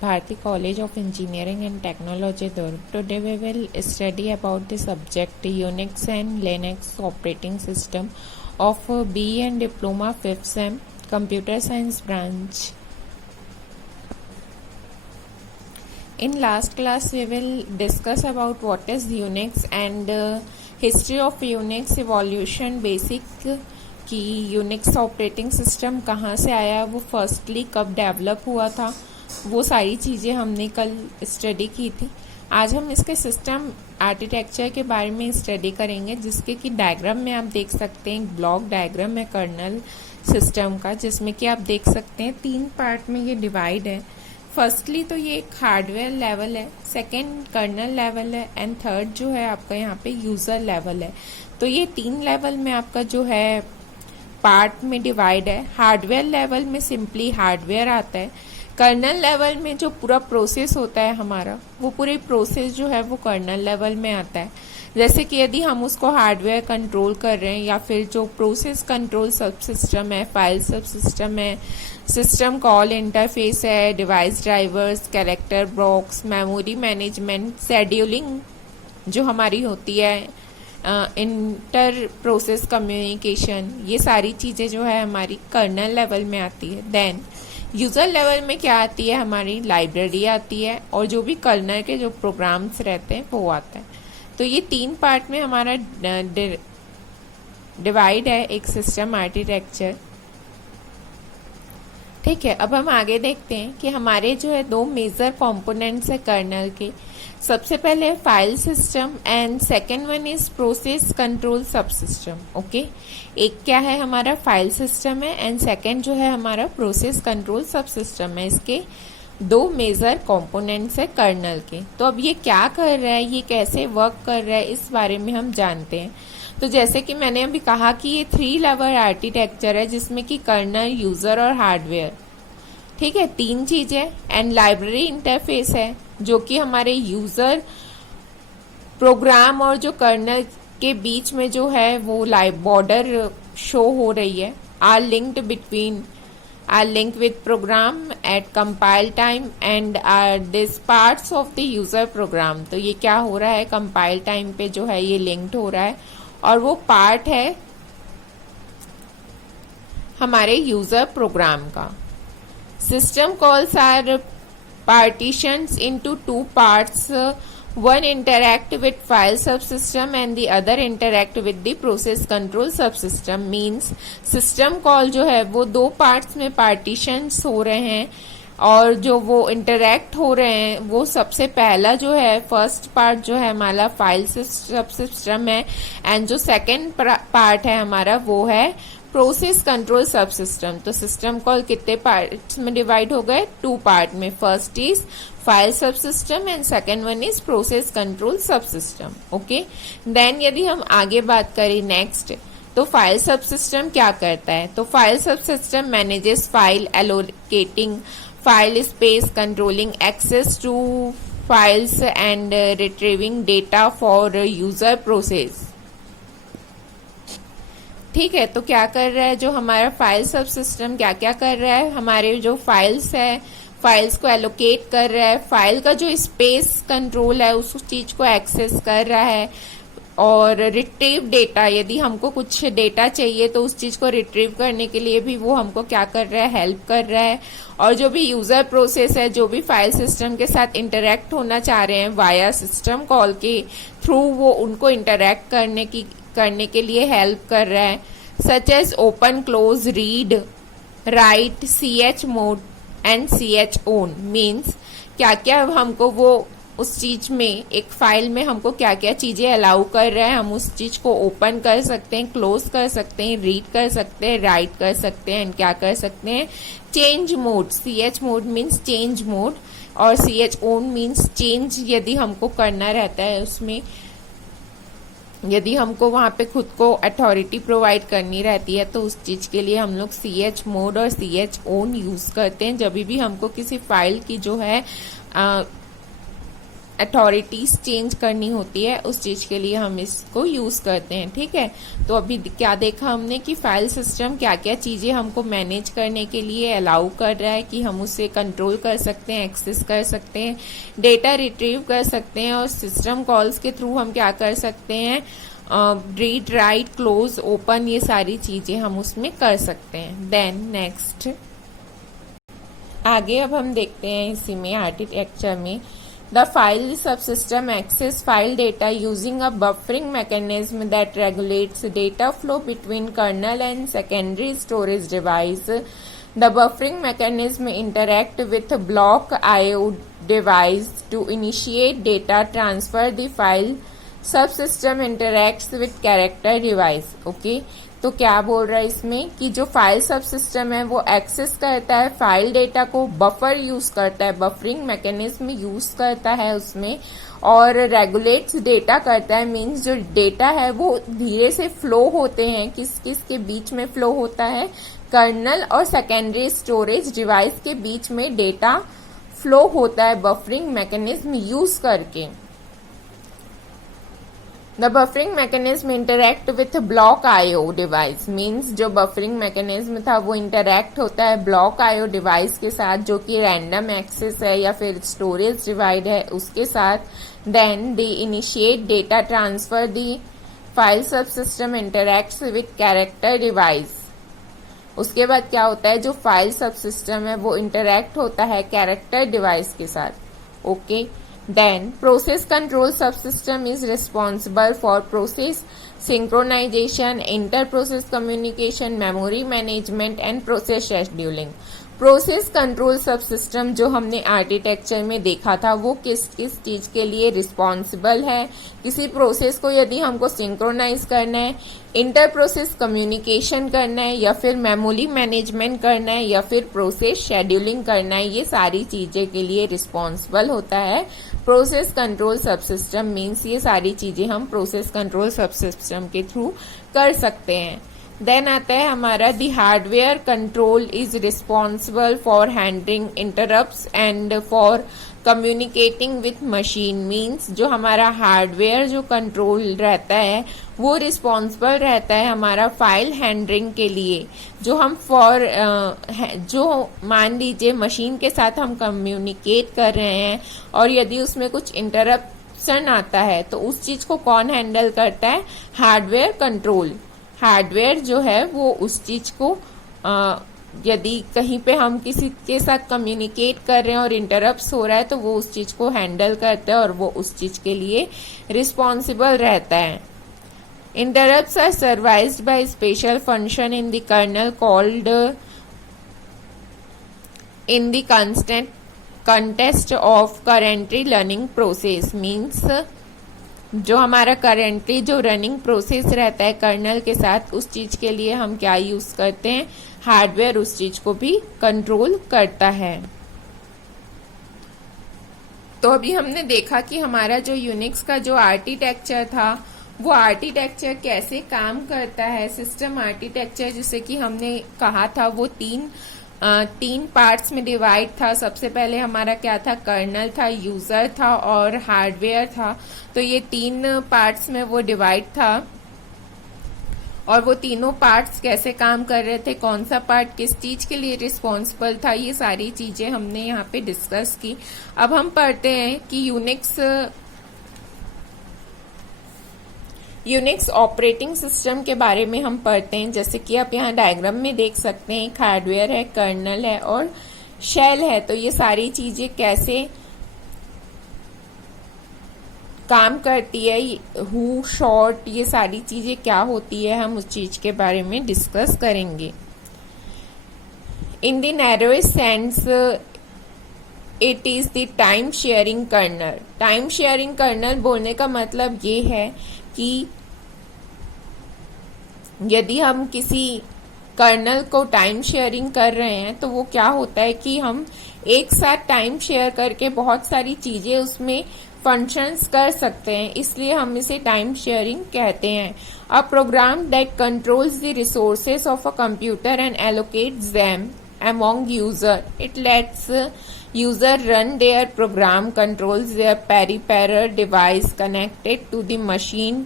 Bharati College of Engineering and Technology, Durg. Today we will study about the subject Unix and Linux operating system of BE and Diploma 5th Sem Computer Science branch. In last class we will discuss about what is Unix and history of Unix, evolution, basic कि Unix operating system कहाँ से आया, वो firstly कब develop हुआ था, वो सारी चीज़ें हमने कल स्टडी की थी। आज हम इसके सिस्टम आर्किटेक्चर के बारे में स्टडी करेंगे, जिसके कि डायग्राम में आप देख सकते हैं। एक ब्लॉक डायग्राम है कर्नल सिस्टम का, जिसमें कि आप देख सकते हैं 3 पार्ट में ये डिवाइड है। फर्स्टली तो ये एक हार्डवेयर लेवल है, सेकेंड कर्नल लेवल है एंड थर्ड जो है आपका यहाँ पे यूज़र लेवल है। तो ये 3 लेवल में आपका जो है पार्ट में डिवाइड है। हार्डवेयर लेवल में सिंपली हार्डवेयर आता है। कर्नल लेवल में जो पूरा प्रोसेस होता है हमारा, वो पूरे प्रोसेस जो है वो कर्नल लेवल में आता है। जैसे कि यदि हम उसको हार्डवेयर कंट्रोल कर रहे हैं या फिर जो प्रोसेस कंट्रोल सब सिस्टम है, फाइल सब सिस्टम है, सिस्टम कॉल इंटरफेस है, device drivers, character box, memory management, scheduling जो हमारी होती है, इंटर प्रोसेस कम्युनिकेशन, ये सारी चीज़ें जो है हमारी कर्नल लेवल में आती है। देन यूज़र लेवल में क्या आती है, हमारी लाइब्रेरी आती है और जो भी कर्नल के जो प्रोग्राम्स रहते हैं वो आता है। तो ये 3 पार्ट में हमारा डिवाइड है एक सिस्टम आर्किटेक्चर। ठीक है, अब हम आगे देखते हैं कि हमारे जो है 2 मेजर कंपोनेंट्स है कर्नल के। सबसे पहले file system and second one is process control सब सिस्टम। ओके, एक क्या है हमारा फाइल सिस्टम है एंड सेकेंड जो है हमारा प्रोसेस कंट्रोल सब सिस्टम है। इसके 2 मेजर कंपोनेंट्स है कर्नल के। तो अब ये क्या कर रहा है, ये कैसे वर्क कर रहा है, इस बारे में हम जानते हैं। तो जैसे कि मैंने अभी कहा कि ये 3 लेवल आर्किटेक्चर है, जिसमें कि कर्नल, यूजर और हार्डवेयर, ठीक है, 3 चीजें। एंड लाइब्रेरी इंटरफेस है, जो कि हमारे यूजर प्रोग्राम और जो कर्नल के बीच में जो है वो बॉर्डर शो हो रही है। Are linked with program at compile time and are this parts of the user program। तो ये क्या हो रहा है, compile time पे जो है ये linked हो रहा है और वो पार्ट है हमारे यूजर प्रोग्राम का। System calls are partitions into 2 parts, one interact with file subsystem and the other interact with the process control subsystem। means system call जो है वो 2 parts में partitions हो रहे हैं और जो वो इंटरैक्ट हो रहे हैं वो सबसे पहला जो है फर्स्ट पार्ट जो है हमारा फाइल सब सिस्टम है एंड जो सेकेंड पार्ट है हमारा वो है प्रोसेस कंट्रोल सब सिस्टम। तो सिस्टम कॉल कितने पार्ट्स में डिवाइड हो गए, 2 पार्ट में। फर्स्ट इज फाइल सब system and second one is process control सब सिस्टम। ओके, देन यदि हम आगे बात करें नेक्स्ट, तो फाइल सब सिस्टम क्या करता है। तो file subsystem manages file, allocating file space, controlling access to files and retrieving data for user process. ठीक है, तो क्या कर रहा है जो हमारा फाइल सब सिस्टम, क्या क्या कर रहा है, हमारे जो फाइल्स है फाइल्स को एलोकेट कर रहा है, फाइल का जो स्पेस कंट्रोल है उस चीज को एक्सेस कर रहा है और रिट्रीव डेटा, यदि हमको कुछ डेटा चाहिए तो उस चीज को रिट्रीव करने के लिए भी वो हमको क्या कर रहा है, हेल्प कर रहा है। और जो भी यूजर प्रोसेस है, जो भी फाइल सिस्टम के साथ इंटरेक्ट होना चाह रहे हैं वाया सिस्टम कॉल के थ्रू, वो उनको इंटरेक्ट करने के लिए हेल्प कर रहा है। Such as open, close, read, write, CH mode and CH own. Means क्या क्या हमको वो उस चीज में, एक फाइल में हमको क्या क्या चीजें अलाउ कर रहा है। हम उस चीज को ओपन कर सकते हैं, क्लोज कर सकते हैं, रीड कर सकते हैं, राइट कर सकते हैं एंड क्या कर सकते हैं, change mode. CH mode means change mode और CH ओन मीन्स चेंज यदि हमको करना रहता है उसमें, यदि हमको वहां पे खुद को अथॉरिटी प्रोवाइड करनी रहती है तो उस चीज के लिए हम लोग CH मोड और CH ओन यूज करते हैं। जब भी हमको किसी फाइल की जो है अथॉरिटीज चेंज करनी होती है, उस चीज के लिए हम इसको यूज करते हैं। ठीक है, तो अभी क्या देखा हमने कि फाइल सिस्टम क्या क्या चीजें हमको मैनेज करने के लिए अलाउ कर रहा है, कि हम उसे कंट्रोल कर सकते हैं, एक्सेस कर सकते हैं, डेटा रिट्रीव कर सकते हैं, और सिस्टम कॉल्स के थ्रू हम क्या कर सकते हैं, रीड, राइट, क्लोज, ओपन, ये सारी चीजें हम उसमें कर सकते हैं। देन नेक्स्ट आगे अब हम देखते हैं इसी में आर्किटेक्चर में, the file subsystem access file data using a buffering mechanism that regulates data flow between kernel and secondary storage device. The buffering mechanism interact with block IO device to initiate data transfer the file subsystem interacts with character device. Okay, तो क्या बोल रहा है इसमें कि जो file सब system है वो एक्सेस करता है फाइल डेटा को, बफर यूज करता है, बफरिंग मैकेनिज्म यूज करता है उसमें, और रेगुलेट्स डेटा करता है। मींस जो डेटा है वो धीरे से फ्लो होते हैं, किस किस के बीच में फ्लो होता है, कर्नल और सेकेंडरी स्टोरेज डिवाइस के बीच में डेटा फ्लो होता है बफरिंग मैकेनिज्म यूज करके। The buffering mechanism interact with block IO device means जो buffering mechanism था वो interact होता है block IO device के साथ, जो कि random access है या फिर storage divide है उसके साथ। Then they initiate data transfer, the file subsystem interacts with character device। उसके बाद क्या होता है, जो फाइल सबसिस्टम है वो इंटरैक्ट होता है कैरेक्टर डिवाइस के साथ। Okay, then process control subsystem is responsible for process synchronization, inter-process communication, memory management and process scheduling। Process control subsystem जो हमने आर्किटेक्चर में देखा था वो किस किस चीज के लिए रिस्पॉन्सिबल है, किसी प्रोसेस को यदि हमको सिंक्रोनाइज करना है, इंटर प्रोसेस कम्युनिकेशन करना है, या फिर मेमोरी मैनेजमेंट करना है, या फिर प्रोसेस शेड्यूलिंग करना है, ये सारी चीजें के लिए रिस्पॉन्सिबल होता है प्रोसेस कंट्रोल सबसिस्टम। मीन्स ये सारी चीजें हम प्रोसेस कंट्रोल सबसिस्टम के थ्रू कर सकते हैं। देन आता है हमारा दी hardware control is responsible for handling interrupts and for communicating with machine. Means जो हमारा हार्डवेयर जो कंट्रोल रहता है वो रिस्पॉन्सिबल रहता है हमारा फाइल हैंडलिंग के लिए। जो हम जो मान लीजिए मशीन के साथ हम कम्युनिकेट कर रहे हैं और यदि उसमें कुछ इंटरप्शन आता है तो उस चीज को कौन हैंडल करता है, हार्डवेयर कंट्रोल। हार्डवेयर जो है वो उस चीज को यदि कहीं पे हम किसी के साथ कम्युनिकेट कर रहे हैं और इंटरप्ट्स हो रहा है तो वो उस चीज को हैंडल करता है और वो उस चीज के लिए रिस्पॉन्सिबल रहता है। Interrupts are serviced by special function in the kernel called in the constant context of currently learning process. Means जो हमारा करेंटली जो रनिंग प्रोसेस रहता है कर्नल के साथ, उस चीज के लिए हम क्या यूज करते हैं, हार्डवेयर उस चीज को भी कंट्रोल करता है। तो अभी हमने देखा कि हमारा जो यूनिक्स का जो आर्किटेक्चर था वो आर्किटेक्चर कैसे काम करता है। सिस्टम आर्किटेक्चर जिसे कि हमने कहा था वो तीन पार्ट्स में डिवाइड था। सबसे पहले हमारा क्या था, कर्नल था, यूजर था और हार्डवेयर था। तो ये तीन पार्ट्स में वो डिवाइड था और वो तीनों पार्ट्स कैसे काम कर रहे थे, कौन सा पार्ट किस चीज के लिए रिस्पॉन्सिबल था, ये सारी चीजें हमने यहाँ पे डिस्कस की। अब हम पढ़ते हैं कि यूनिक्स ऑपरेटिंग सिस्टम के बारे में हम पढ़ते हैं। जैसे कि आप यहाँ डायग्राम में देख सकते हैं, एक हार्डवेयर है, कर्नल है और शेल है। तो ये सारी चीजें कैसे काम करती है, हु, शॉर्ट, ये सारी चीजें क्या होती है, हम उस चीज के बारे में डिस्कस करेंगे। In the narrowest sense it is the time sharing kernel. Time sharing kernel बोलने का मतलब ये है कि यदि हम किसी कर्नल को टाइम शेयरिंग कर रहे हैं तो वो क्या होता है कि हम एक साथ टाइम शेयर करके बहुत सारी चीजें उसमें फंक्शंस कर सकते हैं, इसलिए हम इसे टाइम शेयरिंग कहते हैं। A program that controls the resources of a computer and allocates them among user, it lets user run their program, controls their peripheral device connected to the machine।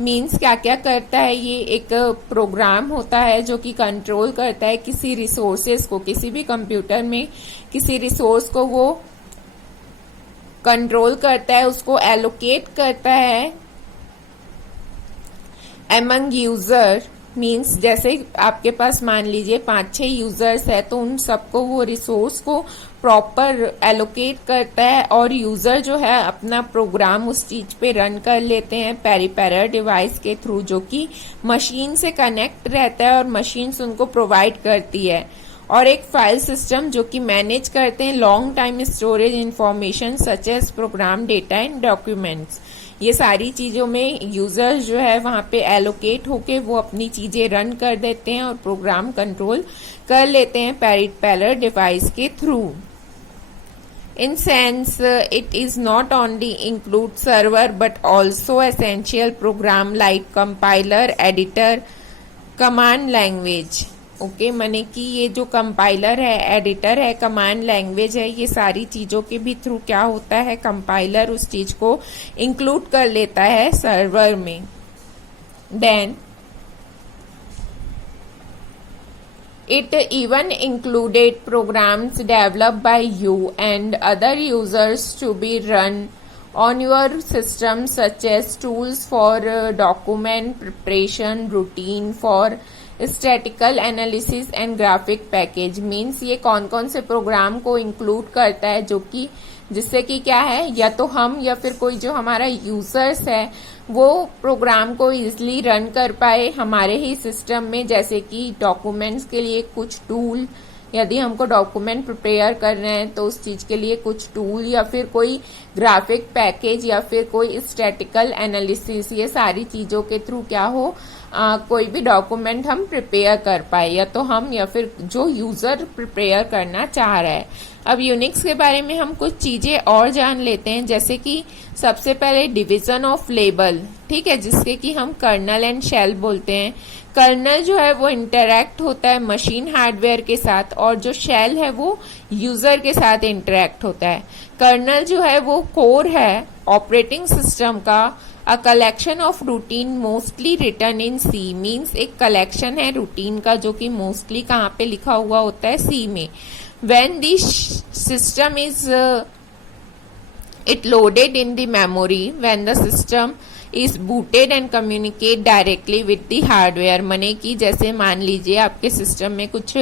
Means क्या क्या करता है, ये एक programme होता है जो कि कंट्रोल करता है किसी रिसोर्सेज को, किसी भी कंप्यूटर में किसी रिसोर्स को वो कंट्रोल करता है, उसको एलोकेट करता है एमंग यूजर। मीन्स जैसे आपके पास मान लीजिए 5-6 यूजर्स है तो उन सबको वो रिसोर्स को प्रॉपर एलोकेट करता है और यूजर जो है अपना प्रोग्राम उस चीज पे रन कर लेते हैं पेरिफेरल डिवाइस के थ्रू, जो कि मशीन से कनेक्ट रहता है और मशीन उनको प्रोवाइड करती है। और एक फाइल सिस्टम जो कि मैनेज करते हैं long time storage information such as program data and documents. ये सारी चीजों में यूजर्स जो है वहां पे एलोकेट होके वो अपनी चीजें रन कर देते हैं और प्रोग्राम कंट्रोल कर लेते हैं पेरिफेरल डिवाइस के through. In sense, it is not only include server but also essential program like compiler, editor, command language। Okay माने कि ये जो कंपाइलर है, एडिटर है, कमांड लैंग्वेज है, ये सारी चीजों के भी थ्रू क्या होता है, कंपाइलर उस चीज को इंक्लूड कर लेता है सर्वर में। Then it even included programs developed by you and other users to be run on your system such as tools for document preparation, routine for statistical analysis and graphic package। Means ये कौन कौन से programme को include करता है जो कि जिससे कि क्या है, या तो हम या फिर कोई जो हमारा यूजर्स है वो प्रोग्राम को इजिली रन कर पाए हमारे ही सिस्टम में। जैसे कि डॉक्यूमेंट्स के लिए कुछ टूल, यदि हमको डॉक्यूमेंट प्रिपेयर कर रहे हैं तो उस चीज के लिए कुछ टूल, या फिर कोई ग्राफिक पैकेज, या फिर कोई स्टैटिकल एनालिसिस, ये सारी चीजों के थ्रू क्या हो कोई भी डॉक्यूमेंट हम प्रिपेयर कर पाए, या तो हम या फिर जो यूजर प्रिपेयर करना चाह रहा है। अब यूनिक्स के बारे में हम कुछ चीजें और जान लेते हैं, जैसे कि सबसे पहले डिवीजन ऑफ लेबल, ठीक है, जिसके कि हम कर्नल एंड शेल बोलते हैं। कर्नल जो है वो इंटरैक्ट होता है मशीन हार्डवेयर के साथ और जो शेल है वो यूजर के साथ इंटरैक्ट होता है। कर्नल जो है वो कोर है ऑपरेटिंग सिस्टम का। A collection of routine mostly written in C. Means एक कलेक्शन है रूटीन का जो कि मोस्टली कहाँ पे लिखा हुआ होता है, सी में। When the system is it loaded in the memory, when the system is booted and communicate directly with the hardware। मने कि जैसे मान लीजिए आपके सिस्टम में कुछ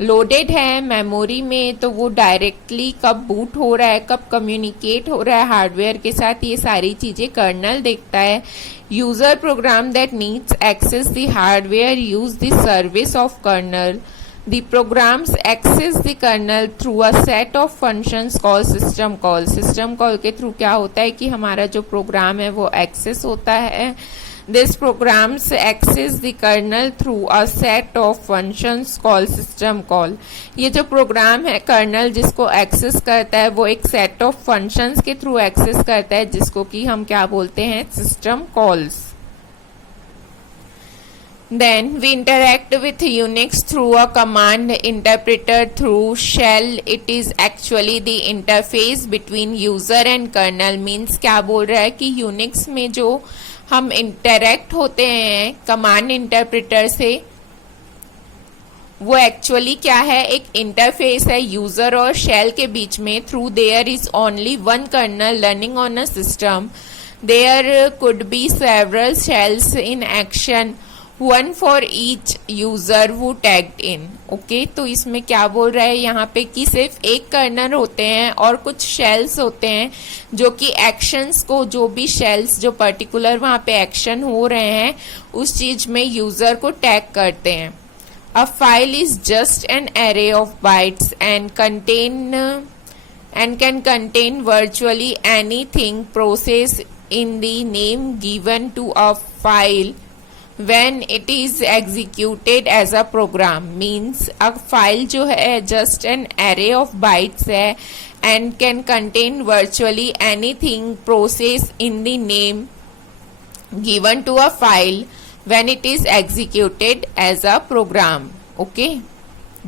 लोडेड है मेमोरी में, तो वो डायरेक्टली कब बूट हो रहा है, कब कम्युनिकेट हो रहा है हार्डवेयर के साथ, ये सारी चीजें कर्नल देखता है। User program that needs access the hardware use the service of kernel. The programs access the kernel through a set of functions called system call। system call के थ्रू क्या होता है कि हमारा जो प्रोग्राम है वो एक्सेस होता है। This programs access the kernel through a set of functions called system call। ये जो प्रोग्राम है कर्नल जिसको एक्सेस करता है वो एक सेट ऑफ फंक्शंस के थ्रू एक्सेस करता है, जिसको कि हम क्या बोलते हैं, system calls. Then we interact with Unix through a command interpreter through shell। It is actually the interface between user and kernel। Means क्या बोल रहा है कि Unix में जो हम interact होते हैं कमांड इंटरप्रेटर से, वो एक्चुअली क्या है, एक इंटरफेस है यूजर और शेल के बीच में। Through there is only one kernel running on a system, there could be several shells in action, one for each user वो टैग्ड इन। ओके, तो इसमें क्या बोल रहा है यहाँ पे कि सिर्फ एक कर्नल होते हैं और कुछ शेल्स होते हैं जो कि एक्शंस को, जो भी शेल्स जो पर्टिकुलर वहाँ पे एक्शन हो रहे हैं उस चीज में यूजर को टैग करते हैं। A file is just an array of bytes and can contain virtually anything process in the name given to a file when it is executed as a program। means a file जो है just an array of bytes है and can contain virtually anything process in the name given to a file when it is executed as a program। okay,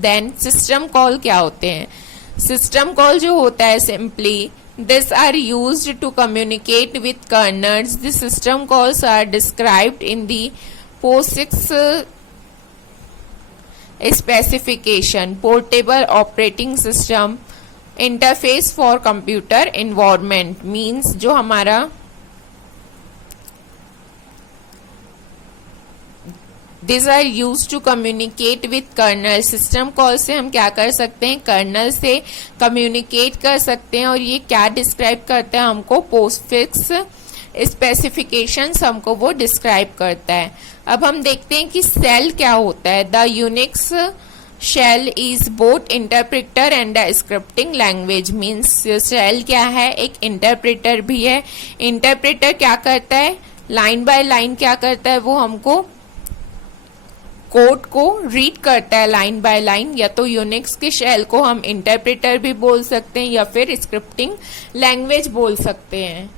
then system call क्या होते हैं? System call जो होता है simply this are used to communicate with kernels. The system calls are described in the POSIX specification. Portable operating system interface for computer environment means जो हमारा These are used to communicate with kernel. System call से हम क्या कर सकते हैं, colonel से communicate कर सकते हैं. और ये क्या डिस्क्राइब करता है हमको, पोस्टफिक्स स्पेसिफिकेशंस हमको वो डिस्क्राइब करता है. अब हम देखते हैं कि सेल क्या होता है. The Unix shell is both interpreter and the scripting language. Means shell क्या है, एक इंटरप्रेटर भी है. इंटरप्रेटर क्या करता है, लाइन बाय लाइन क्या करता है, वो हमको कोड को रीड करता है लाइन बाय लाइन. या तो यूनिक्स के शेल को हम इंटरप्रेटर भी बोल सकते हैं या फिर स्क्रिप्टिंग लैंग्वेज बोल सकते हैं.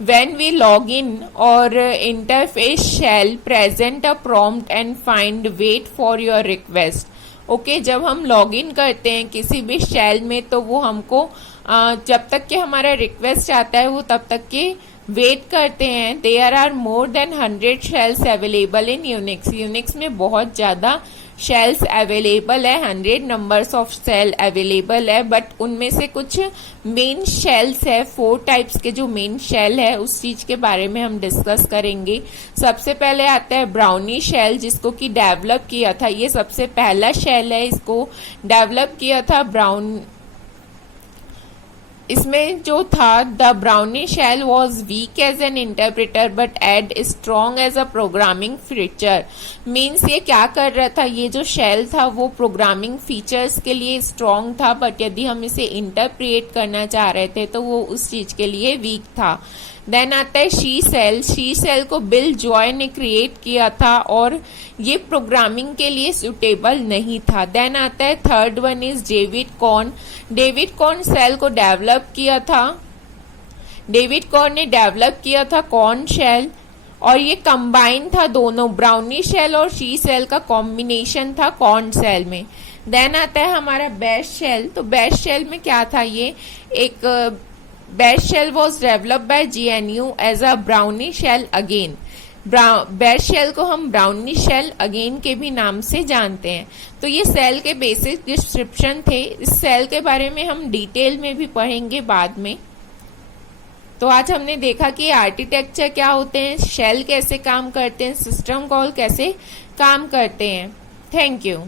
When we log in or interface shell present a prompt and find wait for your request. Okay जब हम लॉग इन करते हैं किसी भी शेल में तो वो हमको जब तक कि हमारा रिक्वेस्ट आता है वो तब तक के वेट करते हैं. There are more than 100 shells available in Unix. Unix में बहुत ज़्यादा शेल्स अवेलेबल है, 100 नंबर्स ऑफ शेल अवेलेबल है. बट उनमें से कुछ मेन शेल्स है, 4 टाइप्स के जो मेन शेल है उस चीज़ के बारे में हम डिस्कस करेंगे. सबसे पहले आता है ब्राउनी शेल जिसको कि डेवलप किया था, ये सबसे पहला शेल है, इसको डेवलप किया था ब्राउन. इसमें जो था the Bourne shell was weak as an interpreter but had strong as a programming feature. Means ये क्या कर रहा था, ये जो शेल था वो प्रोग्रामिंग फीचर्स के लिए स्ट्रॉन्ग था बट यदि हम इसे इंटरप्रेट करना चाह रहे थे तो वो उस चीज के लिए वीक था. देन आता है शी सेल. शी सेल को बिल जॉय ने क्रिएट किया था और ये प्रोग्रामिंग के लिए सुटेबल नहीं था. देन आता है third one is David Korn. David Korn shell को डेवलप किया था, डेविड कॉर्न ने डेवलप किया था कॉर्न शेल और ये कंबाइन था दोनों, ब्राउनी शेल और शी सेल का कॉम्बिनेशन था कॉर्न शेल में. देन आता है हमारा बैश शेल. तो बैश शेल में क्या था, ये एक bash shell was develop by GNU as a Bourne shell again. Bash shell को हम ब्राउनी शेल अगेन के भी नाम से जानते हैं. तो ये सेल के बेसिक डिस्क्रिप्शन थे. इस सेल के बारे में हम डिटेल में भी पढ़ेंगे बाद में. तो आज हमने देखा कि आर्किटेक्चर क्या होते हैं, शेल कैसे काम करते हैं, सिस्टम कॉल कैसे काम करते हैं. Thank you.